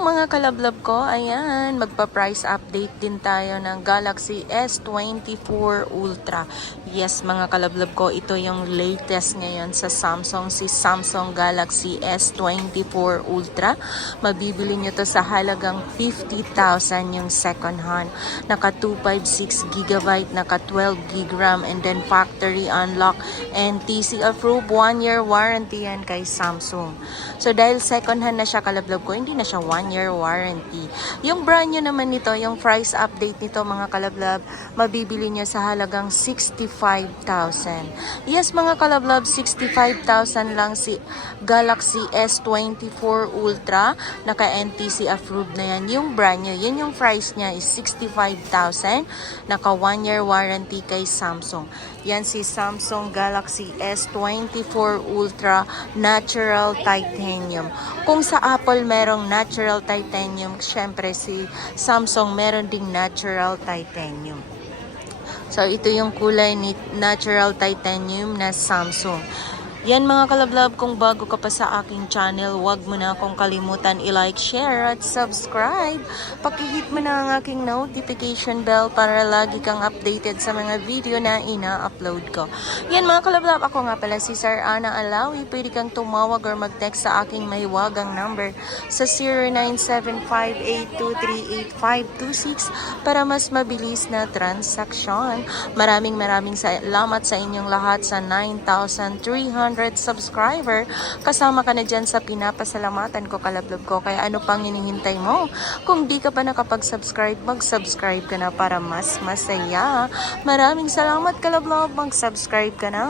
mga kalablab ko, ayan, magpa-price update din tayo ng Galaxy S24 Ultra. Yes mga kalablab ko, ito yung latest ngayon sa Samsung, si Samsung Galaxy S24 Ultra. Mabibili nyo to sa halagang 50,000 yung second hand. Naka 256GB, naka 12GB RAM, and then factory unlock and TC approved 1-year warranty yan kay Samsung. So dahil second hand na siya kalablab ko, hindi na siya 1-year warranty. Yung brand new naman nito, yung price update nito mga kalablab, mabibili nyo sa halagang 65,000. Yes mga kalablab, 65,000 lang si Galaxy S24 Ultra. Naka NTC approved na yan. Yung brand new, yun yung price niya is 65,000. Naka 1-year warranty kay Samsung. Yan si Samsung Galaxy S24 Ultra Natural Titanium. Kung sa Apple merong Natural Titanium, syempre si Samsung meron ding Natural Titanium. So ito yung kulay ni Natural Titanium na Samsung. Yan mga kalablab, kung bago ka pa sa aking channel, huwag mo na akong kalimutan i-like, share at subscribe. Pakihit mo na ang aking notification bell para lagi kang updated sa mga video na ina-upload ko. Yan mga kalablab, ako nga pala si Sir Ana Alawi. Pwede kang tumawag or mag-text sa aking mahiwagang number sa 0975-823-8526 para mas mabilis na transaksyon. Maraming salamat sa inyong lahat sa 9,300 subscriber. Kasama ka na dyan sa pinapasalamatan ko kalablab ko. Kaya ano pang hinihintay mo? Kung di ka pa nakapag-subscribe, mag-subscribe ka na para mas masaya. Maraming salamat kalablab, mag-subscribe ka na.